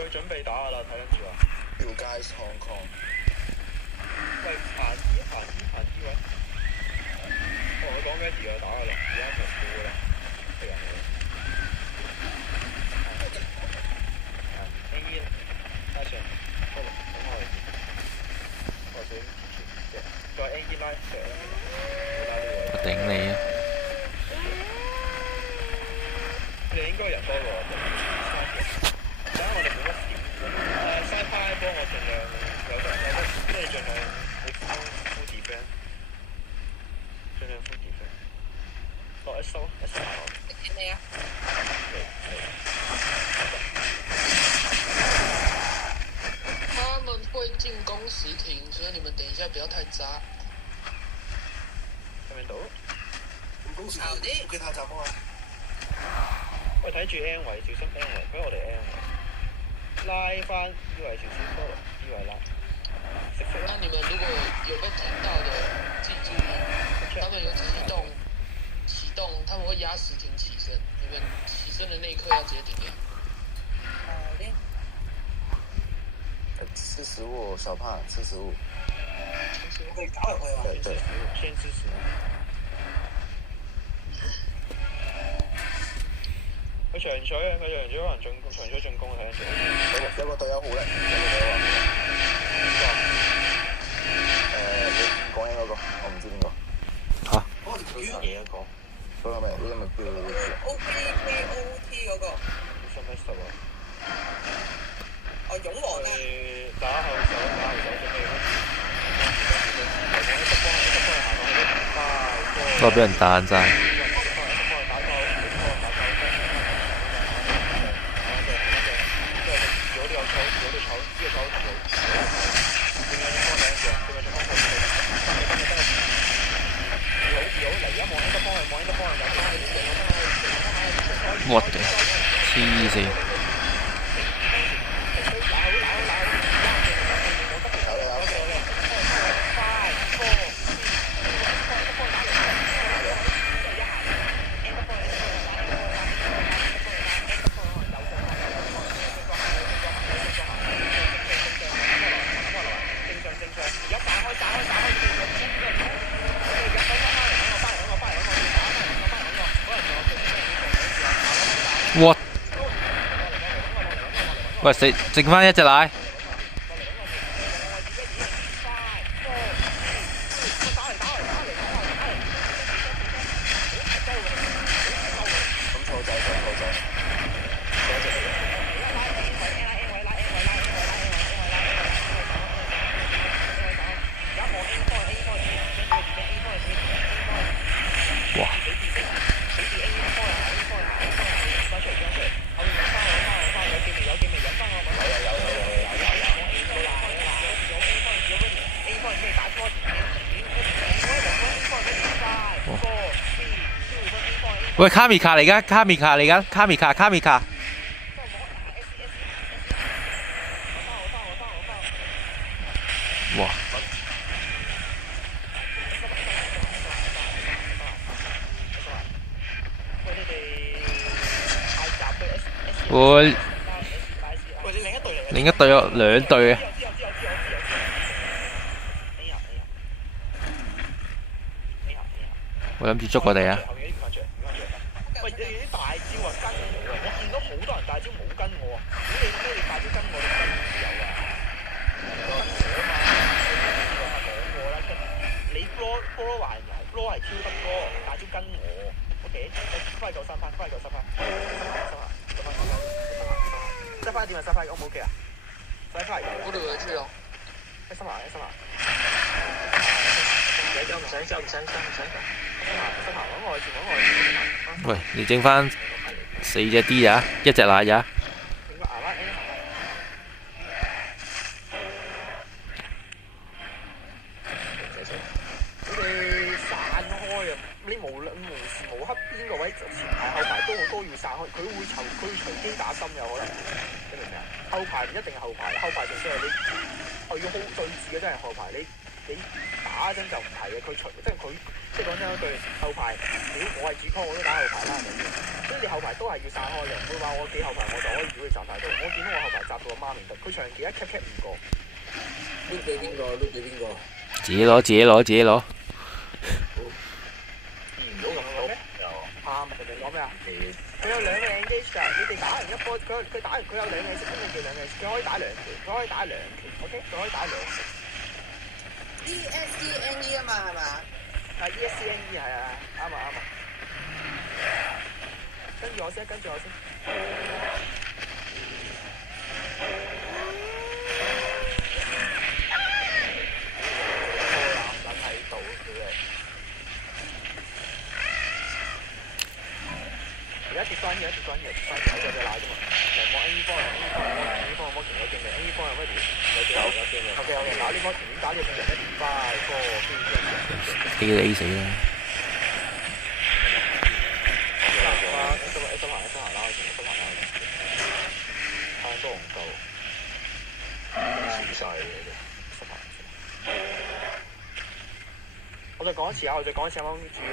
佢準備打㗎啦，睇緊住啊！條街創礦。喂，行啲位。哦，佢講咩字啊？打㗎啦，而家冇估㗎啦，係人嚟嘅。A 拉上，好啦，等我嚟。我先再 A 拉上，我頂你啊！你哋應該人多喎。而家我哋冇乜點。西派幫我盡量有得，即係盡量好 full defense，盡量 full defense。落一收下我。你見你啊？他們會進攻時停，所以你們等一下不要太渣。聽唔聽到？進攻時停，佢太雜啊！喂，睇住 N 位，小心 N 位，俾我哋 N 位。拉翻呢位少少 follow，呢位拉。那你們如果有被聽到的，記住，他們有啟動，他們會壓實停起身，你們起身的那一刻要直接頂掉。好的。45小胖45。可以打入去啊！對，先45。佢長水啊！佢長水可能長水進攻睇緊住。有個隊友好叻，你講緊嗰個，我唔知邊個。嚇？嗰個叫嘢嗰個。嗰個係咪叫OT 嗰個。什麼什麼？哦，勇王啊！打後手準備。我俾人彈晒。我頂，黐線！我喂，剩翻一隻奶。哇！喂，卡米卡嚟㗎，卡米卡嚟㗎，卡米卡，卡米卡。哇！我另一隊有兩隊啊！我諗住捉我哋啊！喂，你哋啲大招啊跟我啊！我見到好多人大招冇跟我啊！如果你咩你大招跟我，你跟有啊？跟我啊嘛！講過啦，你 follow 還 follow 係超得多，大招跟我 ，OK？ 翻去救3番，翻去救3番，執翻點啊？執翻 O 唔 OK 啊？執翻我哋回去哦。一心啊！唔使。喂，你整翻4隻 D 呀，1隻奶呀。你哋散開啊！你無時無刻邊個位前排後排都要散開，佢會隨機打心有可能，你明唔明啊？後排唔一定係後排，後排仲需要你要 hold 對峙嘅真係後排，你你打嗰陣就唔係嘅，佢即係講真嗰句後排，屌我係主 call 我都打後排啦，係咪先？所以你後排都係要散開嘅，唔會話我幾後排我就可以屌你集晒到。我見到我後排集到阿媽唔得，佢長期一 cap 唔過。碌俾邊個？碌俾邊個？自己攞，自己攞，自己攞。唔好咁講咩？啱，人哋講咩啊？佢有兩個 engage 㗎，你哋打完一波，佢打完佢有兩個 engage，邊個叫兩個 engage？佢可以打兩期，佢可以打兩期 ，OK？佢可以打兩期。ESCNE 啊嘛係嘛？係 ESCNE 係啊，啱啊啱啊。跟住我先，跟住我先。我睇到佢哋。而家跌翻嘅，跌翻嘅，跌翻嘅，有隻奶啫嘛。望 A 方啊 ，A 方有冇停咗勁嘅 ？A 方有乜點？有勁嘅。OK，打呢波前面打呢個人一連快，個A 就 A 死啦。都唔夠，蝕晒嘅啫。我再講一次啊！我再講一次啱啱主要